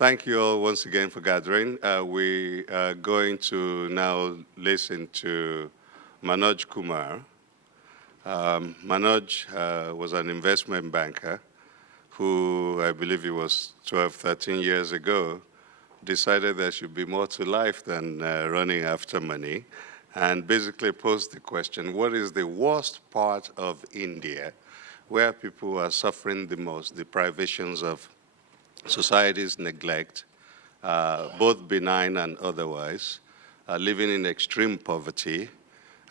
Thank you all once again for gathering. We are going to now listen to Manoj Kumar. Manoj was an investment banker who, I believe it was 12, 13 years ago, decided there should be more to life than running after money, and basically posed the question, what is the worst part of India where people are suffering the most, the privations of society's neglect, both benign and otherwise, living in extreme poverty,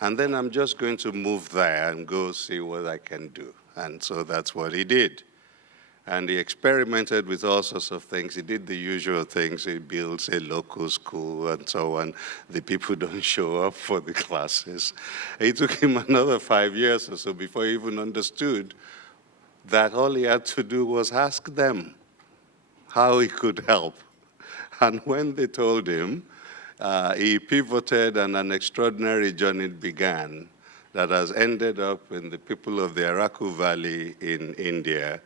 and then I'm just going to move there and go see what I can do. And so that's what he did. And he experimented with all sorts of things. He did the usual things. He builds a local school and so on. The people don't show up for the classes. It took him another 5 years or so before he even understood that all he had to do was ask them how he could help. And when they told him, he pivoted and an extraordinary journey began that has ended up in the people of the Araku Valley in India,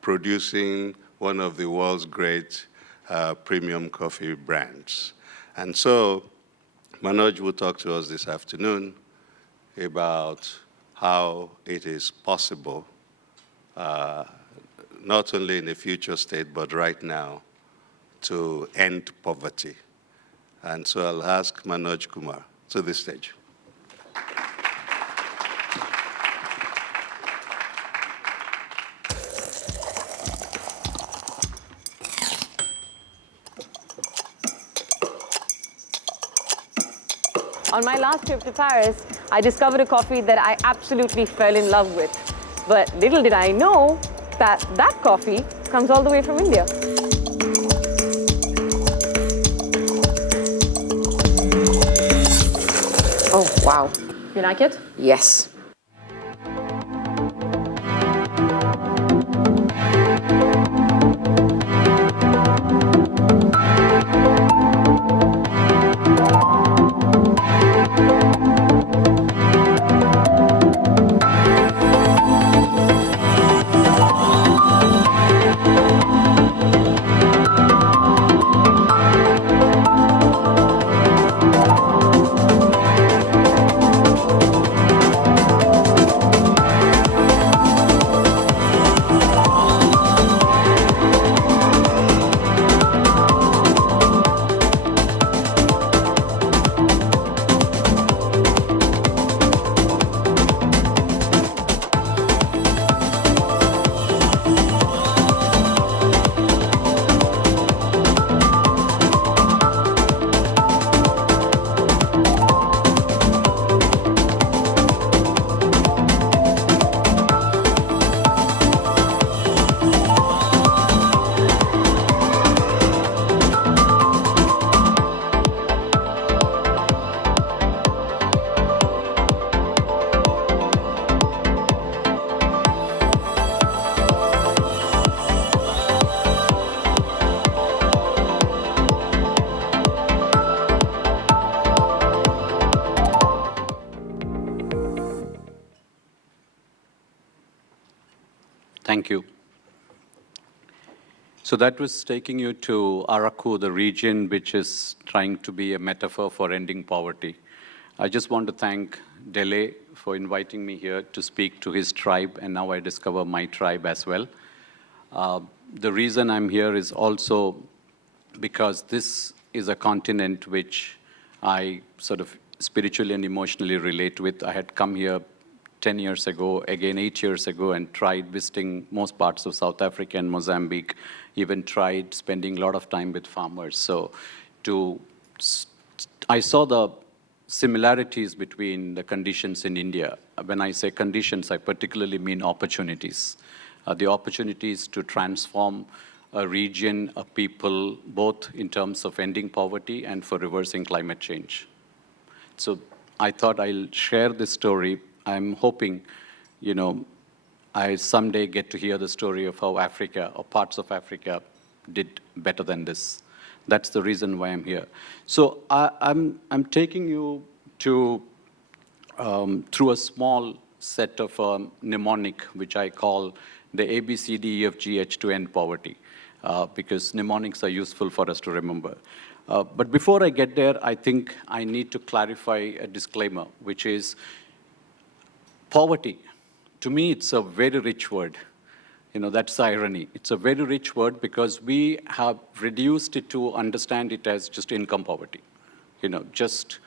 producing one of the world's great premium coffee brands. And so Manoj will talk to us this afternoon about how it is possible, not only in a future state, but right now, to end poverty. And so I'll ask Manoj Kumar to the stage. On my last trip to Paris, I discovered a coffee that I absolutely fell in love with. But little did I know that that coffee comes all the way from India. Oh, wow. You like it? Yes. Thank you. So that was taking you to Araku, the region which is trying to be a metaphor for ending poverty. I just want to thank Dele for inviting me here to speak to his tribe, and now I discover my tribe as well. The reason I'm here is also because this is a continent which I sort of spiritually and emotionally relate with. I had come here 10 years ago, again 8 years ago, and tried visiting most parts of South Africa and Mozambique, even tried spending a lot of time with farmers. So I saw the similarities between the conditions in India. When I say conditions, I particularly mean opportunities. The opportunities to transform a region, a people, both in terms of ending poverty and for reversing climate change. So I thought I'll share this story. I'm hoping, I someday get to hear the story of how Africa or parts of Africa did better than this. That's the reason why I'm here. So I'm taking you to through a small set of mnemonic, which I call the ABCDEFGH to end poverty. because mnemonics are useful for us to remember. But before I get there, I think I need to clarify a disclaimer, which is poverty. To me, it's a very rich word. That's the irony. It's a very rich word because we have reduced it to understand it as just income poverty. Just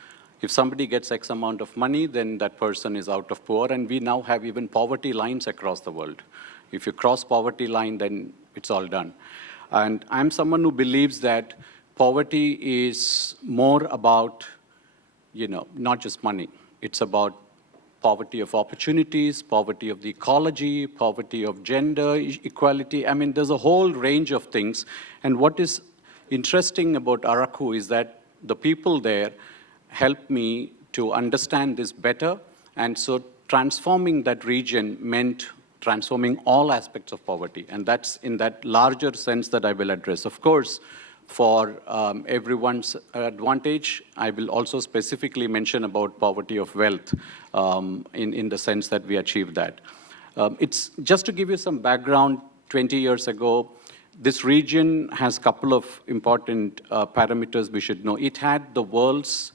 if somebody gets X amount of money, then that person is out of poor, and we now have even poverty lines across the world. If you cross poverty line, then it's all done. And I'm someone who believes that poverty is more about, not just money. It's about poverty of opportunities, poverty of the ecology, poverty of gender equality. I mean, there's a whole range of things. And what is interesting about Araku is that the people there helped me to understand this better. And so transforming that region meant transforming all aspects of poverty. And that's in that larger sense that I will address. Of course, for everyone's advantage, I will also specifically mention about poverty of wealth in the sense that we achieved that. It's just to give you some background, 20 years ago, this region has a couple of important parameters we should know. It had the world's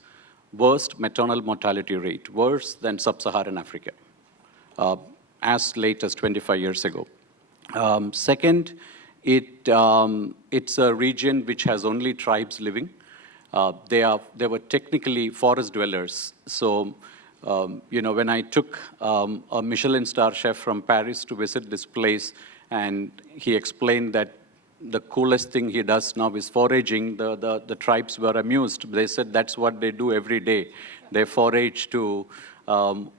worst maternal mortality rate, worse than sub-Saharan Africa, as late as 25 years ago. Second, it's a region which has only tribes living. They were technically forest dwellers. So, when I took a Michelin star chef from Paris to visit this place, and he explained that the coolest thing he does now is foraging, the tribes were amused. They said that's what they do every day. They forage to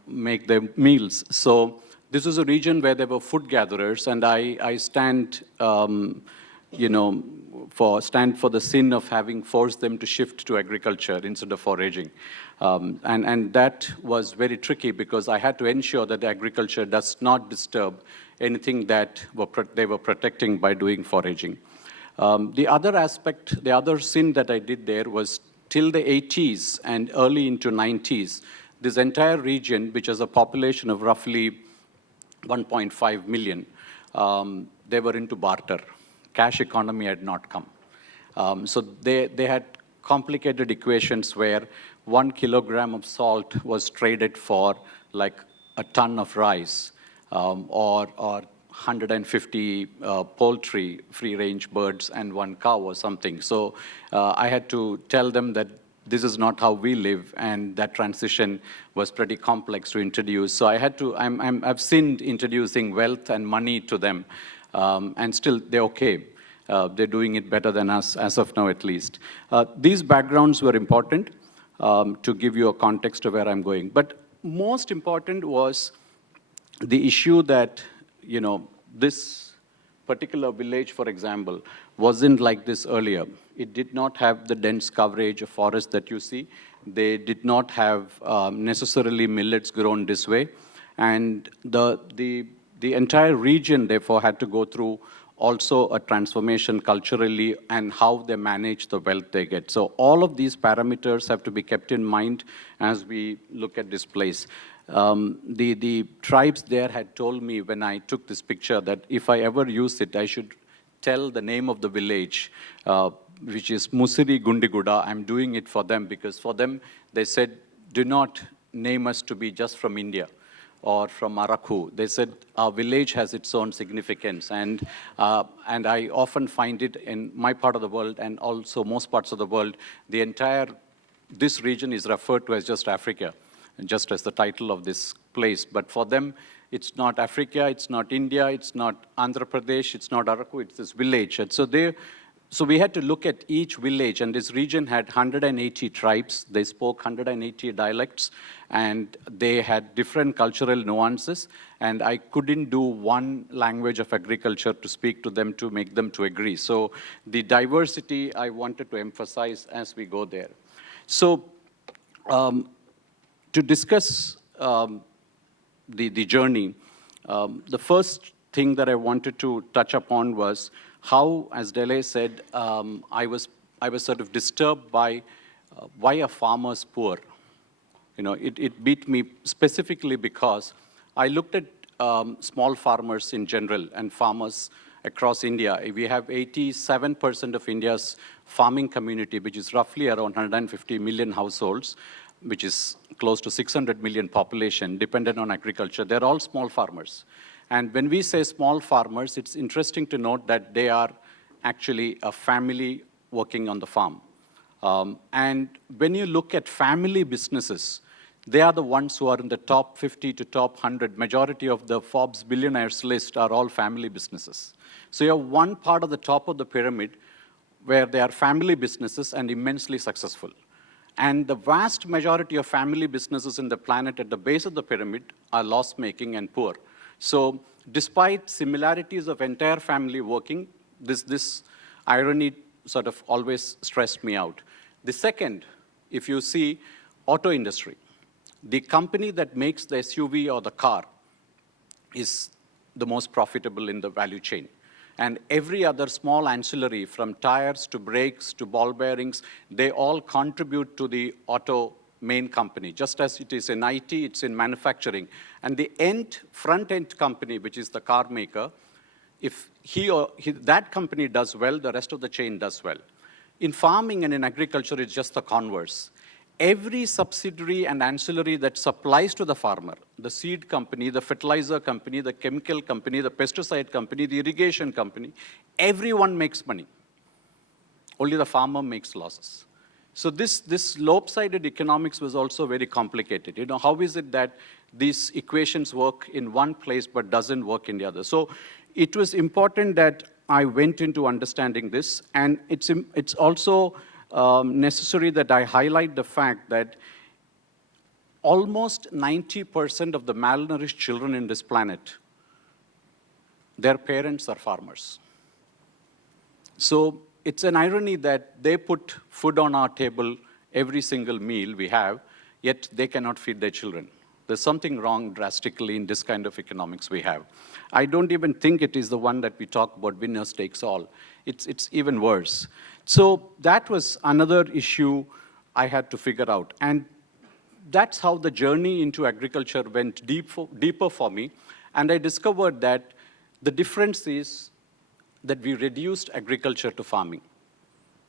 make their meals. So this was a region where there were food gatherers, and I stand, for the sin of having forced them to shift to agriculture instead of foraging. And that was very tricky because I had to ensure that the agriculture does not disturb anything that they were protecting by doing foraging. The other aspect, the other sin that I did there was till the 80s and early into 90s, this entire region, which has a population of roughly 1.5 million, they were into barter. Cash economy had not come. So they had complicated equations where 1 kilogram of salt was traded for like a ton of rice, or 150 poultry, free-range birds, and 1 cow or something. So I had to tell them that this is not how we live, and that transition was pretty complex to introduce. So I had to, I've sinned introducing wealth and money to them, and still they're okay. They're doing it better than us, as of now at least. These backgrounds were important to give you a context of where I'm going. But most important was the issue that, this particular village, for example, wasn't like this earlier. It did not have the dense coverage of forest that you see. They did not have necessarily millets grown this way. And the entire region, therefore, had to go through also a transformation culturally and how they manage the wealth they get. So all of these parameters have to be kept in mind as we look at this place. The tribes there had told me when I took this picture that if I ever use it, I should tell the name of the village, which is Musiri Gundiguda. I'm doing it for them because for them, they said, do not name us to be just from India or from Araku. They said our village has its own significance. And I often find it in my part of the world and also most parts of the world, this region is referred to as just Africa, just as the title of this place. But for them, it's not Africa, it's not India, it's not Andhra Pradesh, it's not Araku, it's this village. And so we had to look at each village, and this region had 180 tribes. They spoke 180 dialects, and they had different cultural nuances, and I couldn't do one language of agriculture to speak to them to make them to agree. So the diversity I wanted to emphasize as we go there. So to discuss the journey, the first thing that I wanted to touch upon was how, as Dele said, I was sort of disturbed by why are farmers poor? It beat me specifically because I looked at small farmers in general and farmers across India. We have 87% of India's farming community, which is roughly around 150 million households, which is close to 600 million population, dependent on agriculture. They're all small farmers. And when we say small farmers, it's interesting to note that they are actually a family working on the farm. And when you look at family businesses, they are the ones who are in the top 50 to top 100. Majority of the Forbes billionaires list are all family businesses. So you have one part of the top of the pyramid where they are family businesses and immensely successful. And the vast majority of family businesses in the planet at the base of the pyramid are loss-making and poor. So despite similarities of entire family working, this irony sort of always stressed me out. The second, if you see auto industry, the company that makes the SUV or the car is the most profitable in the value chain. And every other small ancillary, from tires to brakes to ball bearings, they all contribute to the auto main company. Just as it is in IT, it's in manufacturing. And the front-end company, which is the car maker, if that company does well, the rest of the chain does well. In farming and in agriculture, it's just the converse. Every subsidiary and ancillary that supplies to the farmer, the seed company, the fertilizer company, the chemical company, the pesticide company, the irrigation company, everyone makes money. Only the farmer makes losses. So this lopsided economics was also very complicated. You know, how is it that these equations work in one place but doesn't work in the other? So it was important that I went into understanding this, and it's also necessary that I highlight the fact that almost 90% of the malnourished children in this planet, their parents are farmers. So it's an irony that they put food on our table every single meal we have, yet they cannot feed their children. There's something wrong drastically in this kind of economics we have. I don't even think it is the one that we talk about, winners takes all. It's even worse. So that was another issue I had to figure out. And that's how the journey into agriculture went deeper for me. And I discovered that the difference is that we reduced agriculture to farming.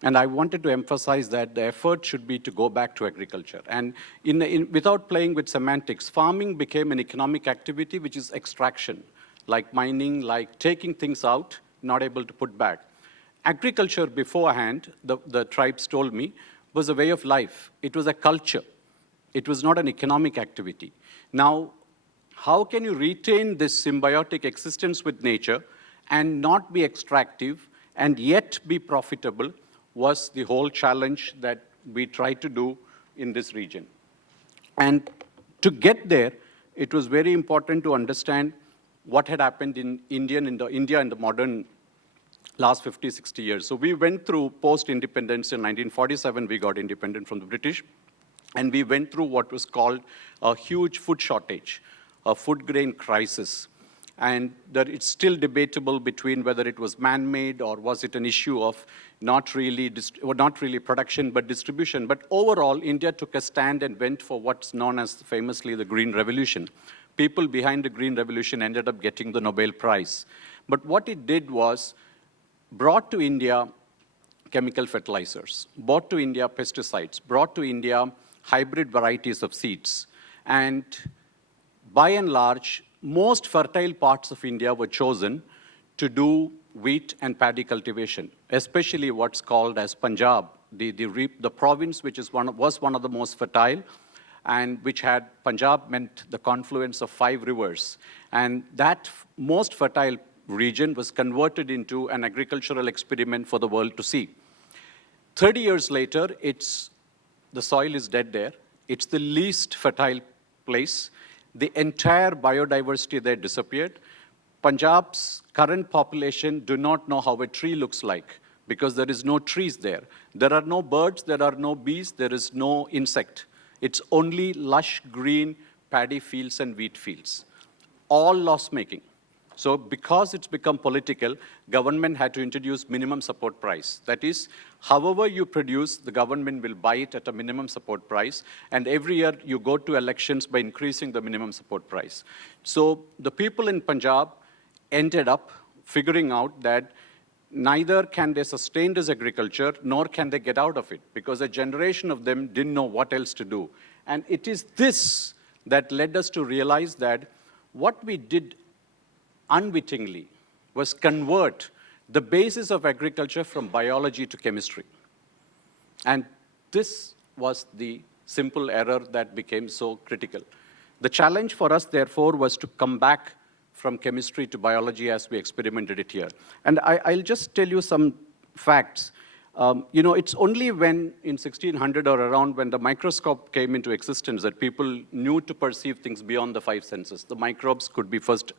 And I wanted to emphasize that the effort should be to go back to agriculture. And without playing with semantics, farming became an economic activity which is extraction, like mining, like taking things out, not able to put back. Agriculture beforehand, the tribes told me, was a way of life. It was a culture. It was not an economic activity. Now, how can you retain this symbiotic existence with nature and not be extractive and yet be profitable was the whole challenge that we tried to do in this region. And to get there, it was very important to understand what had happened in India in the modern last 50, 60 years. So we went through post-independence in 1947, we got independent from the British, and we went through what was called a huge food shortage, a food grain crisis. And that it's still debatable between whether it was man-made or was it an issue of not really production but distribution. But overall, India took a stand and went for what's known as famously the Green Revolution. People behind the Green Revolution ended up getting the Nobel Prize. But what it did was brought to India chemical fertilizers, brought to India pesticides, brought to India hybrid varieties of seeds. And by and large, most fertile parts of India were chosen to do wheat and paddy cultivation, especially what's called as Punjab, the province which was one of the most fertile, and which had Punjab meant the confluence of 5 rivers. And that most fertile region was converted into an agricultural experiment for the world to see. 30 years later, the soil is dead there. It's the least fertile place. The entire biodiversity there disappeared. Punjab's current population do not know how a tree looks like because there is no trees there. There are no birds, there are no bees, there is no insect. It's only lush green paddy fields and wheat fields, all loss-making. So because it's become political, government had to introduce minimum support price. That is, however you produce, the government will buy it at a minimum support price. And every year you go to elections by increasing the minimum support price. So the people in Punjab ended up figuring out that neither can they sustain this agriculture, nor can they get out of it, because a generation of them didn't know what else to do. And it is this that led us to realize that what we did unwittingly was convert the basis of agriculture from biology to chemistry. And this was the simple error that became so critical. The challenge for us, therefore, was to come back from chemistry to biology as we experimented it here. And I'll just tell you some facts. It's only when in 1600 or around when the microscope came into existence that people knew to perceive things beyond the five senses. The microbes could be first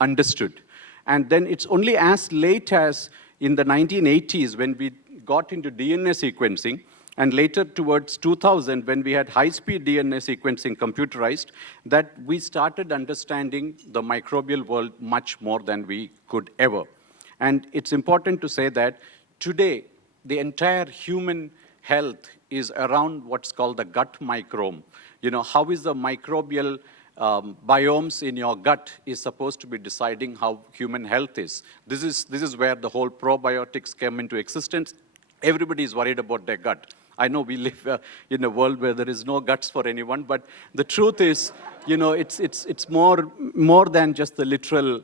understood. And then it's only as late as in the 1980s when we got into DNA sequencing, and later towards 2000, when we had high-speed DNA sequencing computerized, that we started understanding the microbial world much more than we could ever. And it's important to say that today, the entire human health is around what's called the gut microbiome. How is the microbial biomes in your gut is supposed to be deciding how human health is. This is where the whole probiotics came into existence. Everybody is worried about their gut. I know we live in a world where there is no guts for anyone, but the truth is, it's more than just the literal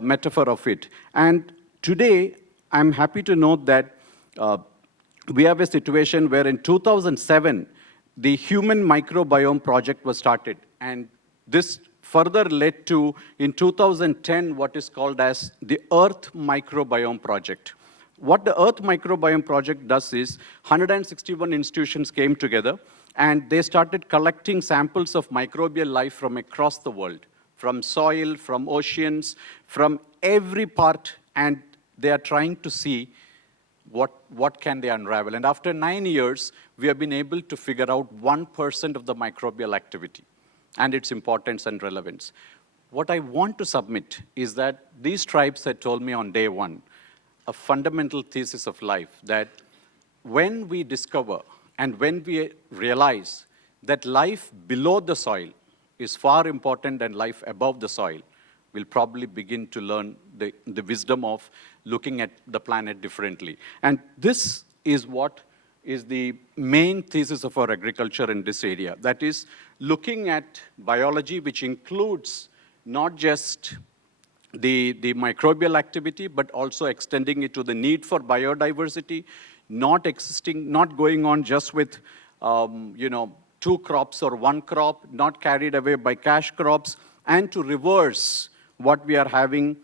metaphor of it. And today, I'm happy to note that we have a situation where in 2007, the Human Microbiome Project was started. And this further led to, in 2010, what is called as the Earth Microbiome Project. What the Earth Microbiome Project does is 161 institutions came together and they started collecting samples of microbial life from across the world, from soil, from oceans, from every part, and they are trying to see what can they unravel. And after 9 years, we have been able to figure out 1% of the microbial activity and its importance and relevance. What I want to submit is that these tribes had told me on day one, a fundamental thesis of life, that when we discover and when we realize that life below the soil is far important than life above the soil, we'll probably begin to learn the wisdom of looking at the planet differently. And this is what is the main thesis of our agriculture in this area. That is, looking at biology, which includes not just the microbial activity, but also extending it to the need for biodiversity, not going on just with, 2 crops or 1 crop, not carried away by cash crops, and to reverse what we are having,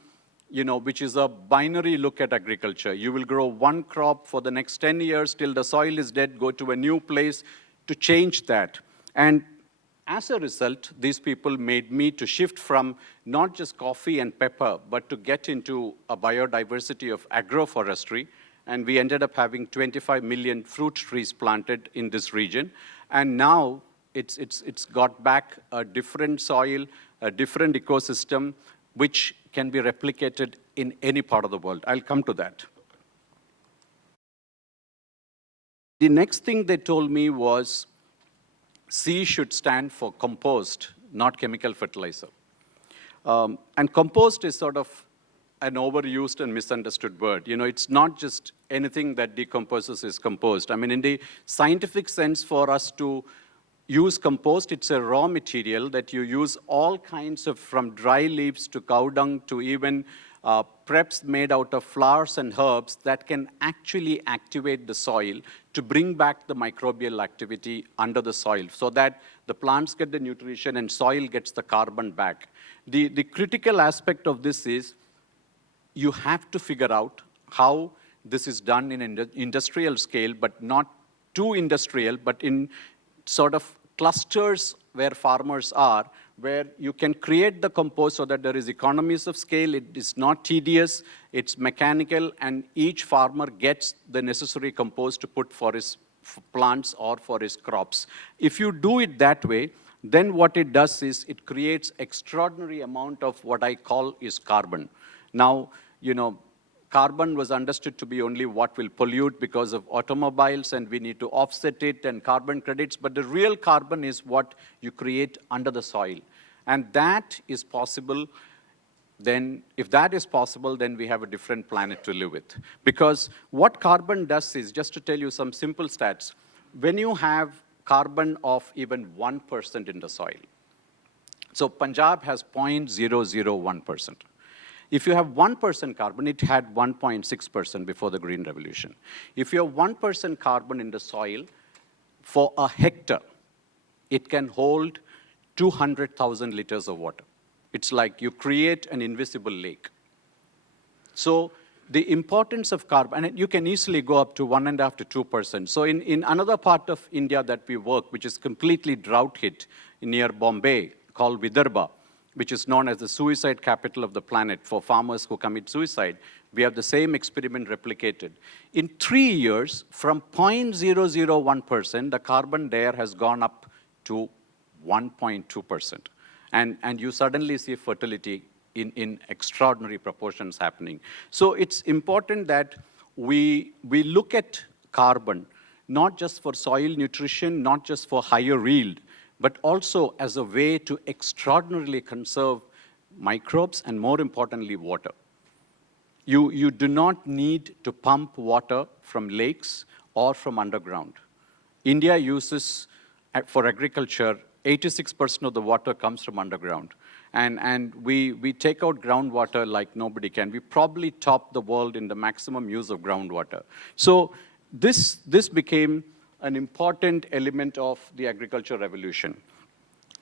which is a binary look at agriculture. You will grow 1 crop for the next 10 years till the soil is dead, go to a new place to change that. And as a result, these people made me to shift from not just coffee and pepper, but to get into a biodiversity of agroforestry. And we ended up having 25 million fruit trees planted in this region. And now it's got back a different soil, a different ecosystem, which can be replicated in any part of the world. I'll come to that. The next thing they told me was, C should stand for compost, not chemical fertilizer. And compost is sort of an overused and misunderstood word. It's not just anything that decomposes is compost. I mean, in the scientific sense, for us to use compost, it's a raw material that you use all kinds of, from dry leaves to cow dung to even preps made out of flowers and herbs that can actually activate the soil to bring back the microbial activity under the soil so that the plants get the nutrition and soil gets the carbon back. The critical aspect of this is you have to figure out how this is done in an industrial scale, but not too industrial, but in sort of clusters where farmers are, where you can create the compost so that there is economies of scale, it is not tedious, it's mechanical, and each farmer gets the necessary compost to put for his plants or for his crops. If you do it that way, then what it does is it creates extraordinary amount of what I call is carbon. Now, carbon was understood to be only what will pollute because of automobiles, and we need to offset it and carbon credits, but the real carbon is what you create under the soil. And that is possible then if that is possible, then we have a different planet to live with. Because what carbon does is, just to tell you some simple stats, when you have carbon of even 1% in the soil, so Punjab has 0.001%. If you have 1% carbon, it had 1.6% before the Green Revolution. If you have 1% carbon in the soil, for a hectare, it can hold 200,000 liters of water. It's like you create an invisible lake. So the importance of carbon, and you can easily go up to 1.5% to 2%. So in another part of India that we work, which is completely drought hit near Bombay, called Vidarbha, which is known as the suicide capital of the planet for farmers who commit suicide, we have the same experiment replicated. In 3 years, from 0.001%, the carbon there has gone up to 1.2%. And you suddenly see fertility in extraordinary proportions happening. So it's important that we look at carbon, not just for soil nutrition, not just for higher yield, but also as a way to extraordinarily conserve microbes and, more importantly, water. You do not need to pump water from lakes or from underground. India uses, for agriculture, 86% of the water comes from underground. And we take out groundwater like nobody can. We probably top the world in the maximum use of groundwater. So this became an important element of the agriculture revolution.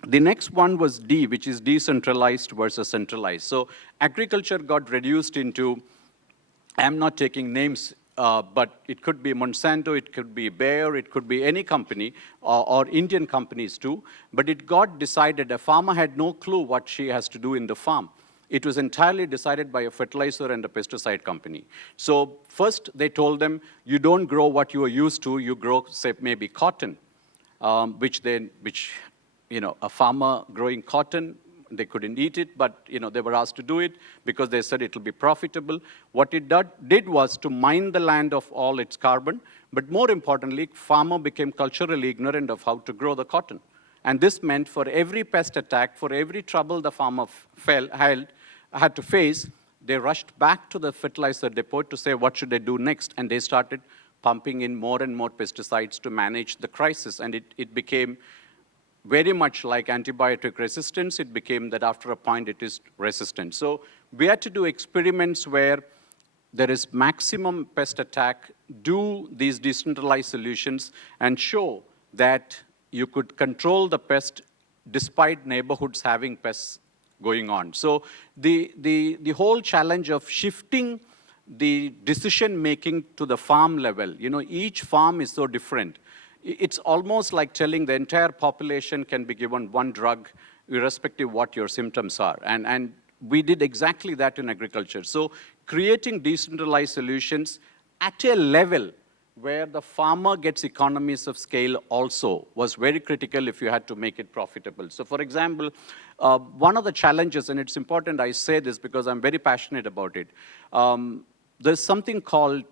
The next one was D, which is decentralized versus centralized. So agriculture got reduced into, I'm not taking names, but it could be Monsanto, it could be Bayer, it could be any company, or Indian companies too. But it got decided, a farmer had no clue what she has to do in the farm. It was entirely decided by a fertilizer and a pesticide company. So first they told them, you don't grow what you are used to, you grow, say, maybe cotton, which a farmer growing cotton, they couldn't eat it, but they were asked to do it because they said it will be profitable. What it did was to mine the land of all its carbon, but more importantly, farmer became culturally ignorant of how to grow the cotton. And this meant for every pest attack, for every trouble the farmer had to face, they rushed back to the fertilizer depot to say, what should they do next? And they started pumping in more and more pesticides to manage the crisis. And it became very much like antibiotic resistance. It became that after a point it is resistant. So we had to do experiments where there is maximum pest attack, do these decentralized solutions, and show that you could control the pest despite neighborhoods having pests going on. So the whole challenge of shifting the decision-making to the farm level, each farm is so different. It's almost like telling the entire population can be given one drug, irrespective of what your symptoms are. And we did exactly that in agriculture. So creating decentralized solutions at a level where the farmer gets economies of scale also was very critical if you had to make it profitable. So for example, one of the challenges, and it's important I say this because I'm very passionate about it, there's something called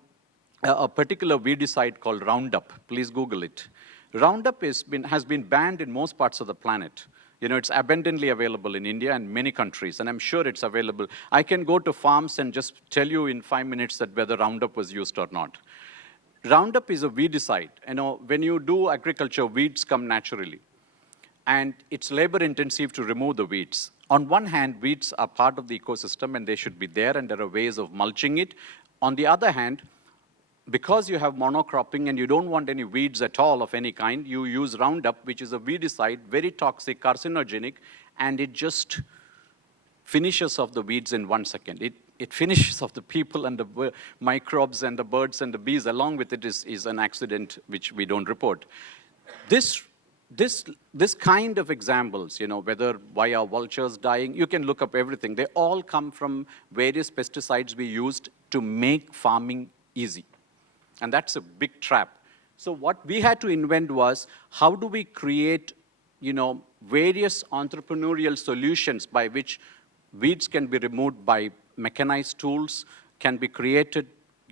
a particular weedicide called Roundup. Please Google it. Roundup has been banned in most parts of the planet. It's abundantly available in India and many countries, and I'm sure it's available. I can go to farms and just tell you in 5 minutes that whether Roundup was used or not. Roundup is a weedicide. When you do agriculture, weeds come naturally. And it's labor intensive to remove the weeds. On one hand, weeds are part of the ecosystem and they should be there, and there are ways of mulching it. On the other hand, because you have monocropping and you don't want any weeds at all of any kind, you use Roundup, which is a weedicide, very toxic, carcinogenic, and it just finishes off the weeds in 1 second. It finishes off the people and the microbes and the birds and the bees. Along with it is an accident which we don't report. This kind of examples, whether why are vultures dying, you can look up everything. They all come from various pesticides we used to make farming easy. And that's a big trap. So what we had to invent was, how do we create, various entrepreneurial solutions by which weeds can be removed by mechanized tools, can be created,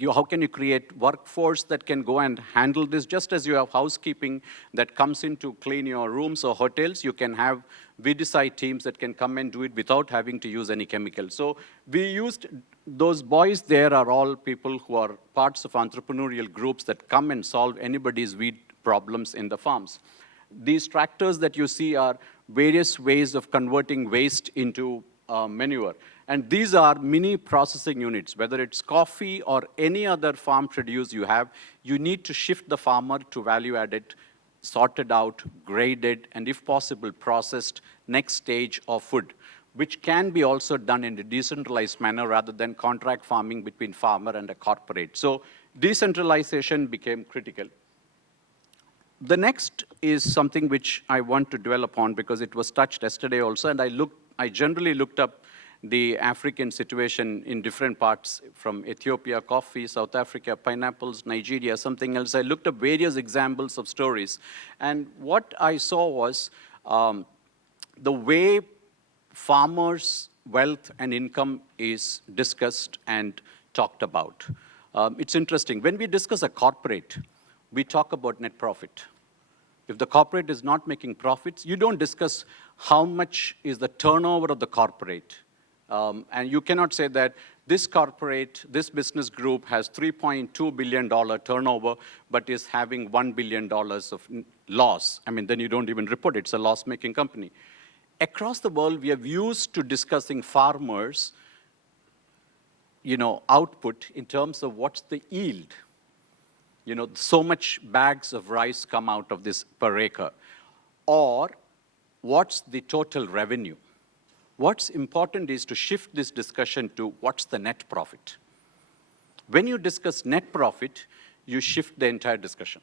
how can you create workforce that can go and handle this? Just as you have housekeeping that comes in to clean your rooms or hotels, you can have weedicide teams that can come and do it without having to use any chemicals. So we used, those boys there are all people who are parts of entrepreneurial groups that come and solve anybody's weed problems in the farms. These tractors that you see are various ways of converting waste into manure. And these are mini processing units. Whether it's coffee or any other farm produce you have, you need to shift the farmer to value added, sorted out, graded, and if possible, processed next stage of food, which can be also done in a decentralized manner rather than contract farming between farmer and a corporate. So decentralization became critical. The next is something which I want to dwell upon because it was touched yesterday also, and I generally looked up the African situation in different parts, from Ethiopia, coffee, South Africa, pineapples, Nigeria, something else. I looked up various examples of stories. And what I saw was the way farmers' wealth and income is discussed and talked about. It's interesting. When we discuss a corporate, we talk about net profit. If the corporate is not making profits, you don't discuss how much is the turnover of the corporate. And you cannot say that this corporate, this business group has $3.2 billion turnover, but is having $1 billion of loss. I mean, then you don't even report it. It's a loss-making company. Across the world, we are used to discussing farmers, output in terms of what's the yield. So much bags of rice come out of this per acre. Or what's the total revenue? What's important is to shift this discussion to what's the net profit. When you discuss net profit, you shift the entire discussion.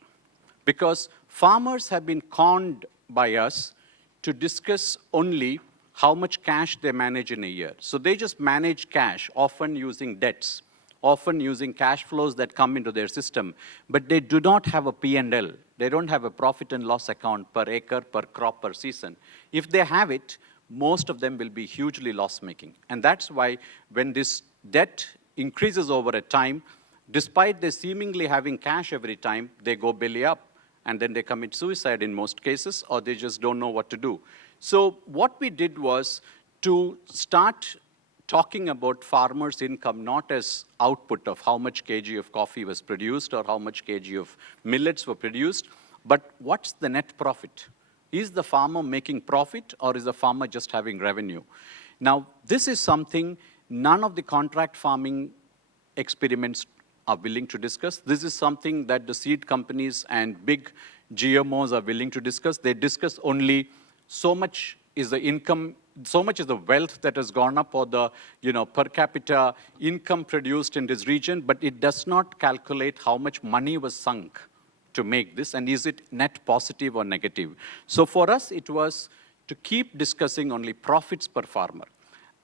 Because farmers have been conned by us to discuss only how much cash they manage in a year. So they just manage cash, often using debts, often using cash flows that come into their system, but they do not have a P&L. They don't have a profit and loss account per acre, per crop, per season. If they have it, most of them will be hugely loss-making. And that's why when this debt increases over a time, despite they seemingly having cash every time, they go belly up, and then they commit suicide in most cases, or they just don't know what to do. So what we did was to start talking about farmers' income not as output of how much kg of coffee was produced or how much kg of millets were produced, but what's the net profit? Is the farmer making profit, or is the farmer just having revenue? Now, this is something none of the contract farming experiments are willing to discuss. This is something that the seed companies and big GMOs are willing to discuss. They discuss only so much is the income, so much is the wealth that has gone up, or the per capita income produced in this region, but it does not calculate how much money was sunk to make this, and is it net positive or negative. So for us, it was to keep discussing only profits per farmer.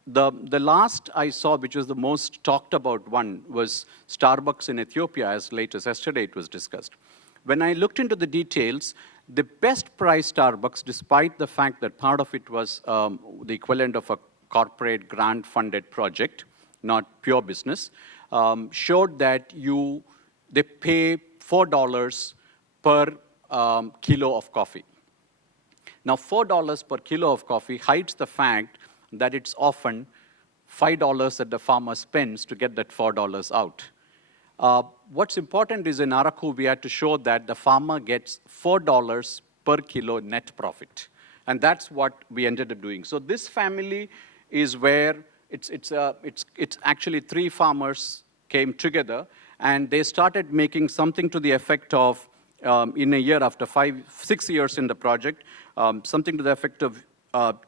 The last I saw, which was the most talked about one, was Starbucks in Ethiopia, as late as yesterday it was discussed. When I looked into the details, the best price Starbucks, despite the fact that part of it was the equivalent of a corporate grant-funded project, not pure business, showed that they pay $4 per kilo of coffee. Now, $4 per kilo of coffee hides the fact that it's often $5 that the farmer spends to get that $4 out. What's important is in Araku, we had to show that the farmer gets $4 per kilo net profit. And that's what we ended up doing. So this family is where it's actually 3 farmers came together, and they started making something to the effect of, in a year after 6 years in the project, something to the effect of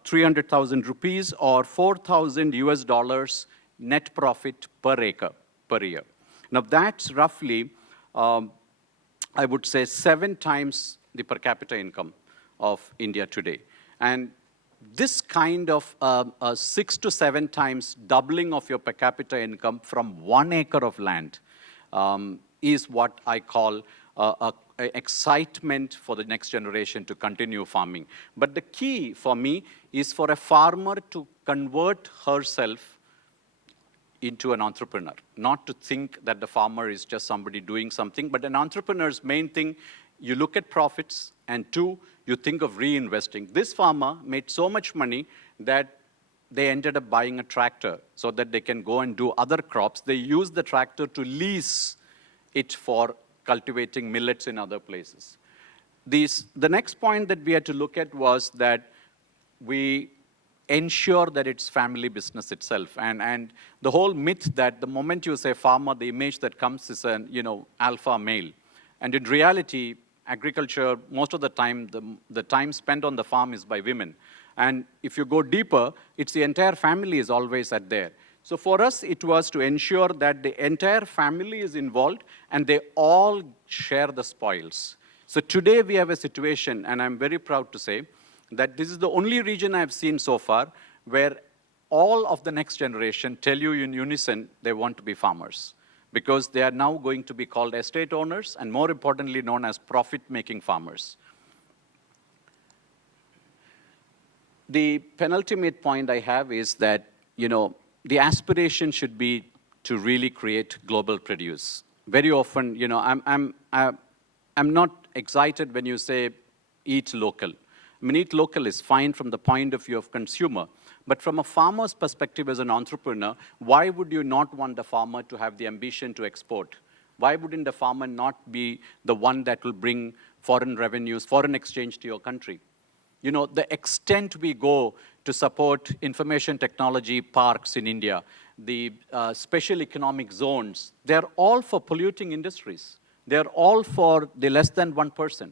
300,000 rupees or $4,000 net profit per acre per year. Now that's roughly, I would say, 7 times the per capita income of India today. And this kind of 6 to 7 times doubling of your per capita income from 1 acre of land is what I call excitement for the next generation to continue farming. But the key for me is for a farmer to convert herself into an entrepreneur, not to think that the farmer is just somebody doing something, but an entrepreneur's main thing, you look at profits, and two, you think of reinvesting. This farmer made so much money that they ended up buying a tractor so that they can go and do other crops. They used the tractor to lease it for cultivating millets in other places. The next point that we had to look at was that we ensure that it's family business itself. And the whole myth that the moment you say farmer, the image that comes is an alpha male. And in reality, agriculture, most of the time, the time spent on the farm is by women. And if you go deeper, it's the entire family is always at there. So for us, it was to ensure that the entire family is involved and they all share the spoils. So today we have a situation, and I'm very proud to say, that this is the only region I've seen so far where all of the next generation tell you in unison they want to be farmers, because they are now going to be called estate owners and, more importantly, known as profit-making farmers. The penultimate point I have is that, the aspiration should be to really create global produce. Very often, I'm not excited when you say eat local. I mean, eat local is fine from the point of view of consumer, but from a farmer's perspective as an entrepreneur, why would you not want the farmer to have the ambition to export? Why wouldn't the farmer not be the one that will bring foreign revenues, foreign exchange to your country? The extent we go to support information technology parks in India, the special economic zones, they're all for polluting industries. They're all for the less than 1%.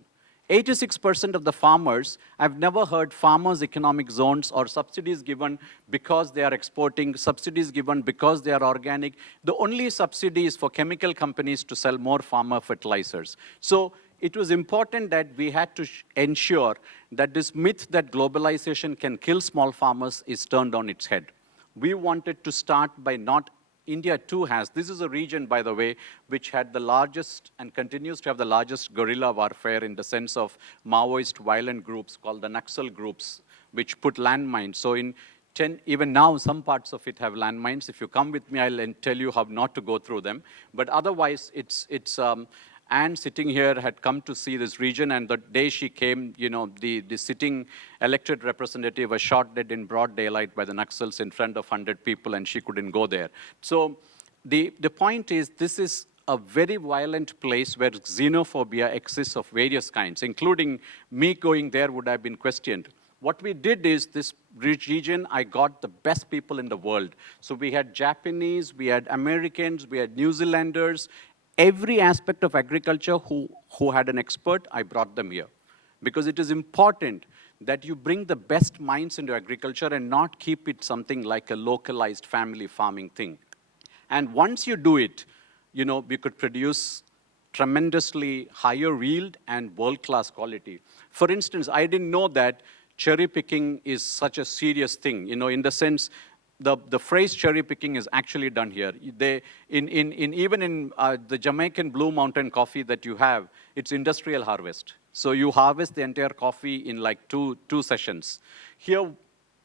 86% of the farmers, I've never heard farmers' economic zones or subsidies given because they are exporting, subsidies given because they are organic. The only subsidy is for chemical companies to sell more farmer fertilizers. So it was important that we had to ensure that this myth that globalization can kill small farmers is turned on its head. We wanted to start by India too has. This is a region, by the way, which had the largest and continues to have the largest guerrilla warfare in the sense of Maoist violent groups called the Naxal groups, which put landmines. So even now, some parts of it have landmines. If you come with me, I'll tell you how not to go through them. But otherwise, Anne sitting here had come to see this region, and the day she came, the sitting elected representative was shot dead in broad daylight by the Naxals in front of 100 people, and she couldn't go there. So the point is, this is a very violent place where xenophobia exists of various kinds, including me going there would have been questioned. What we did is, this region, I got the best people in the world. So we had Japanese, we had Americans, we had New Zealanders. Every aspect of agriculture who had an expert, I brought them here. Because it is important that you bring the best minds into agriculture and not keep it something like a localized family farming thing. And once you do it, we could produce tremendously higher yield and world-class quality. For instance, I didn't know that cherry picking is such a serious thing, in the sense, the phrase cherry picking is actually done here. Even in the Jamaican Blue Mountain coffee that you have, it's industrial harvest. So you harvest the entire coffee in like two sessions. Here,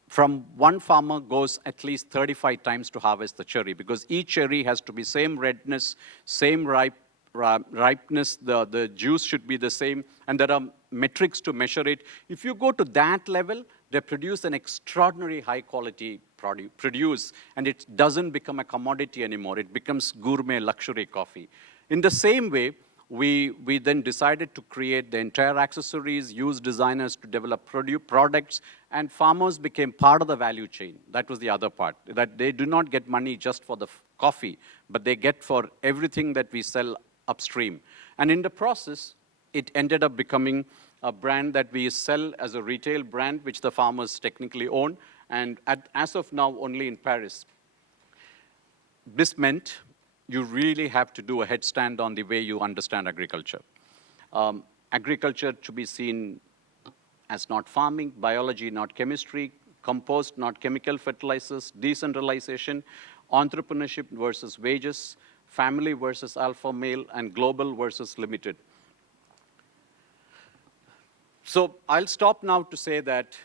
from one farmer goes at least 35 times to harvest the cherry, because each cherry has to be same redness, same ripeness, the juice should be the same, and there are metrics to measure it. If you go to that level, they produce an extraordinary high quality produce, and it doesn't become a commodity anymore. It becomes gourmet luxury coffee. In the same way, we then decided to create the entire accessories, use designers to develop products, and farmers became part of the value chain. That was the other part, that they do not get money just for the coffee, but they get for everything that we sell upstream. And in the process, it ended up becoming a brand that we sell as a retail brand, which the farmers technically own, and as of now, only in Paris. This meant you really have to do a headstand on the way you understand agriculture. Agriculture to be seen as not farming, biology, not chemistry, compost, not chemical fertilizers, decentralization, entrepreneurship versus wages, family versus alpha male, and global versus limited. So I'll stop now to say that,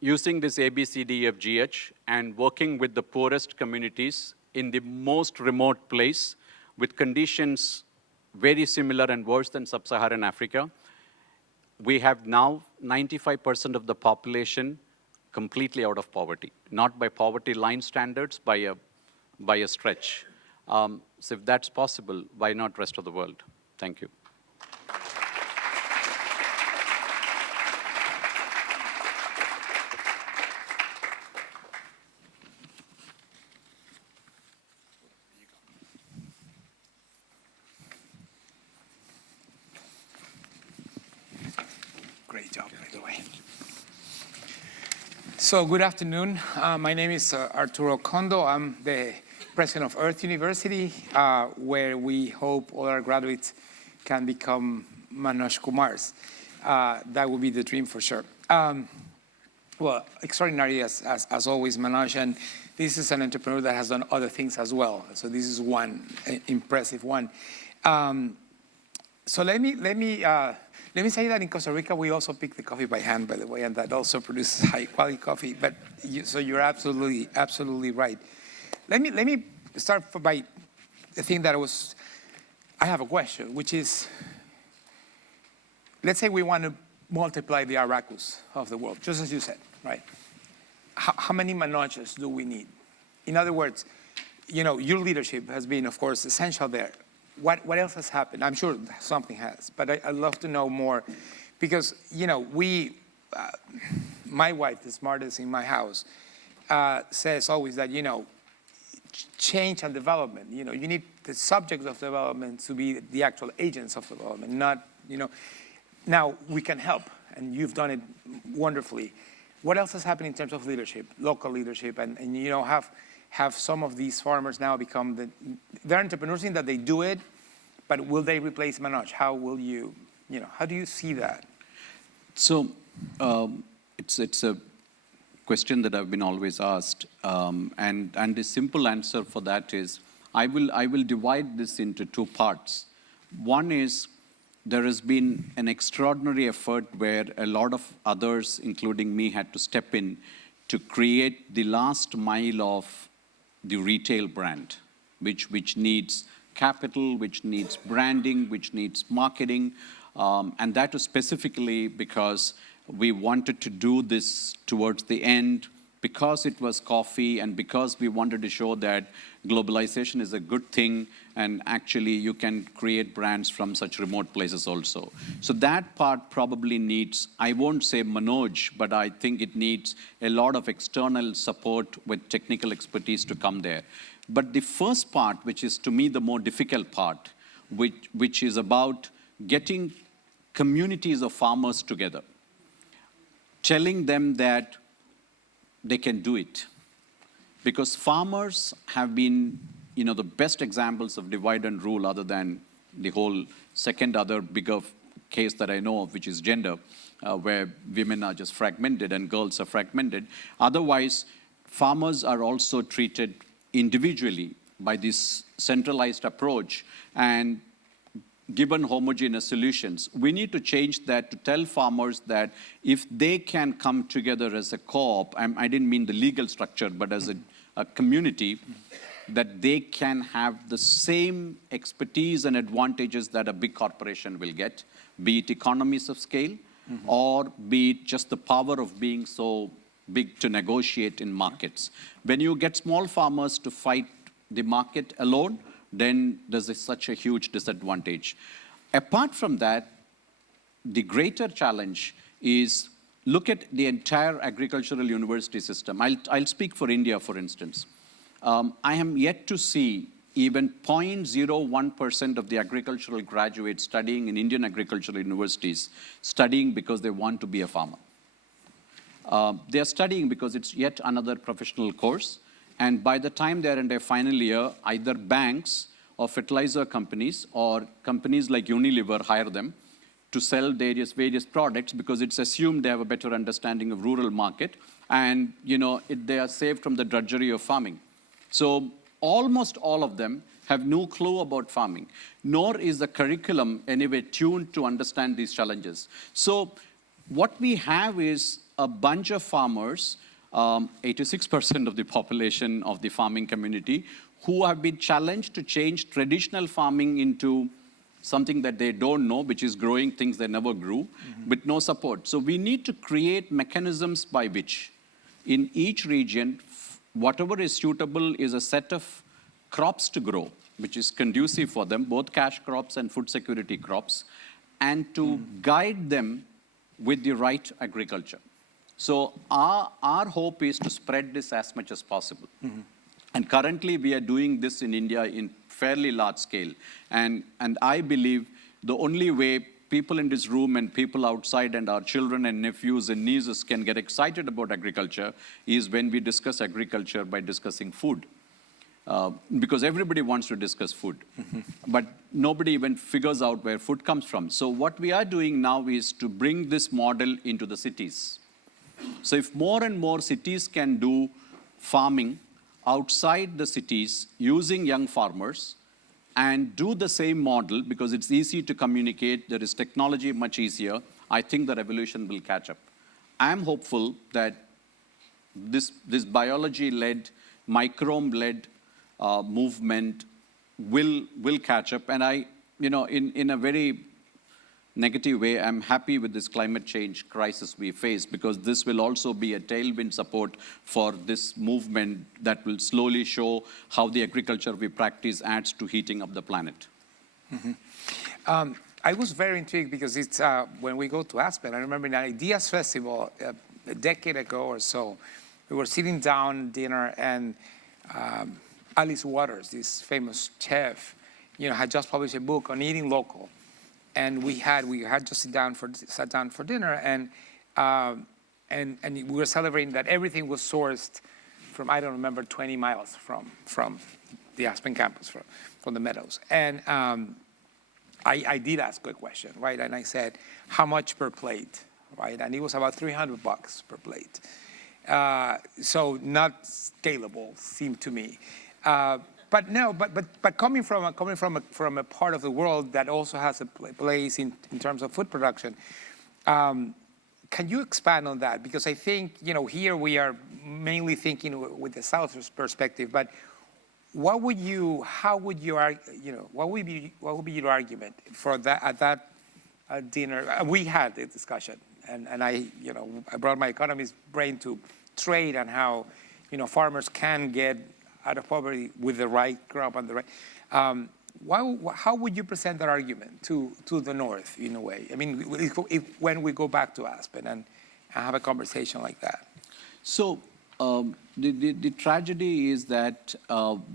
using this ABCDFGH and working with the poorest communities in the most remote place with conditions very similar and worse than sub-Saharan Africa. We have now 95% of the population completely out of poverty, not by poverty line standards, by a stretch. So if that's possible, why not rest of the world? Thank you. Great job, by the way. So good afternoon. My name is Arturo Condo. I'm the president of Earth University, where we hope all our graduates can become Manoj Kumars. That would be the dream for sure. Well, extraordinary as always, Manoj, and this is an entrepreneur that has done other things as well. So this is one impressive one. So let me say that in Costa Rica, we also pick the coffee by hand, by the way, and that also produces high-quality coffee. But so you're absolutely right. Let me start by the thing that I have a question, which is, let's say we want to multiply the Aracus of the world, just as you said, right? How many Manojes do we need? In other words, your leadership has been, of course, essential there. What else has happened? I'm sure something has, but I'd love to know more, because my wife, the smartest in my house, says always that change and development. You need the subjects of development to be the actual agents of development, not Now we can help, and you've done it wonderfully. What else has happened in terms of leadership, local leadership, and have some of these farmers now become they're entrepreneurs in that they do it, but will they replace Manoj? How will how do you see that? So it's a question that I've been always asked, and the simple answer for that is I will divide this into two parts. One is there has been an extraordinary effort where a lot of others, including me, had to step in to create the last mile of the retail brand, which needs capital, which needs branding, which needs marketing, and that was specifically because we wanted to do this towards the end, because it was coffee and because we wanted to show that globalization is a good thing and actually you can create brands from such remote places also. So that part probably needs, I won't say Manoj, but I think it needs a lot of external support with technical expertise to come there. But the first part, which is to me the more difficult part, which is about getting communities of farmers together, telling them that they can do it. Because farmers have been, the best examples of divide and rule, other than the whole second other bigger case that I know of, which is gender, where women are just fragmented and girls are fragmented. Otherwise, farmers are also treated individually by this centralized approach and given homogeneous solutions. We need to change that to tell farmers that if they can come together as a co-op, I didn't mean the legal structure, but as a community, that they can have the same expertise and advantages that a big corporation will get, be it economies of scale, or be it just the power of being so big to negotiate in markets. When you get small farmers to fight the market alone, then there's such a huge disadvantage. Apart from that, the greater challenge is look at the entire agricultural university system. I'll speak for India, for instance. I am yet to see even 0.01% of the agricultural graduates studying in Indian agricultural universities studying because they want to be a farmer. They are studying because it's yet another professional course. And by the time they're in their final year, either banks or fertilizer companies or companies like Unilever hire them to sell various products because it's assumed they have a better understanding of rural market and they are saved from the drudgery of farming. So almost all of them have no clue about farming, nor is the curriculum anyway tuned to understand these challenges. So what we have is a bunch of farmers, 86% of the population of the farming community, who have been challenged to change traditional farming into something that they don't know, which is growing things they never grew, with no support. So we need to create mechanisms by which in each region, whatever is suitable is a set of crops to grow, which is conducive for them, both cash crops and food security crops, and to guide them with the right agriculture. So our hope is to spread this as much as possible. And currently we are doing this in India in fairly large scale. And I believe the only way people in this room and people outside and our children and nephews and nieces can get excited about agriculture is when we discuss agriculture by discussing food. Because everybody wants to discuss food, but nobody even figures out where food comes from. So what we are doing now is to bring this model into the cities. So if more and more cities can do farming outside the cities using young farmers and do the same model, because it's easy to communicate, there is technology much easier, I think the revolution will catch up. I'm hopeful that this biology-led, microbe-led movement will catch up. And in a very negative way, I'm happy with this climate change crisis we face, because this will also be a tailwind support for this movement that will slowly show how the agriculture we practice adds to heating up the planet. I was very intrigued because it's when we go to Aspen, I remember in an Ideas Festival a decade ago or so, we were sitting down dinner and Alice Waters, this famous chef, had just published a book on eating local. And we had just sat down for dinner, and we were celebrating that everything was sourced from, I don't remember, 20 miles from the Aspen campus, from the meadows. And I did ask a question, right? And I said, how much per plate, right? And it was about $300 per plate. So not scalable, seemed to me. But no, but coming from a part of the world that also has a place in terms of food production, can you expand on that? Because I think here we are mainly thinking with the South's perspective. But what would be your argument for that at that dinner? We had a discussion, and I brought my economist brain to trade and how farmers can get out of poverty with the right crop and the right. How would you present that argument to the North in a way? I mean, when we go back to Aspen and have a conversation like that. So the tragedy is that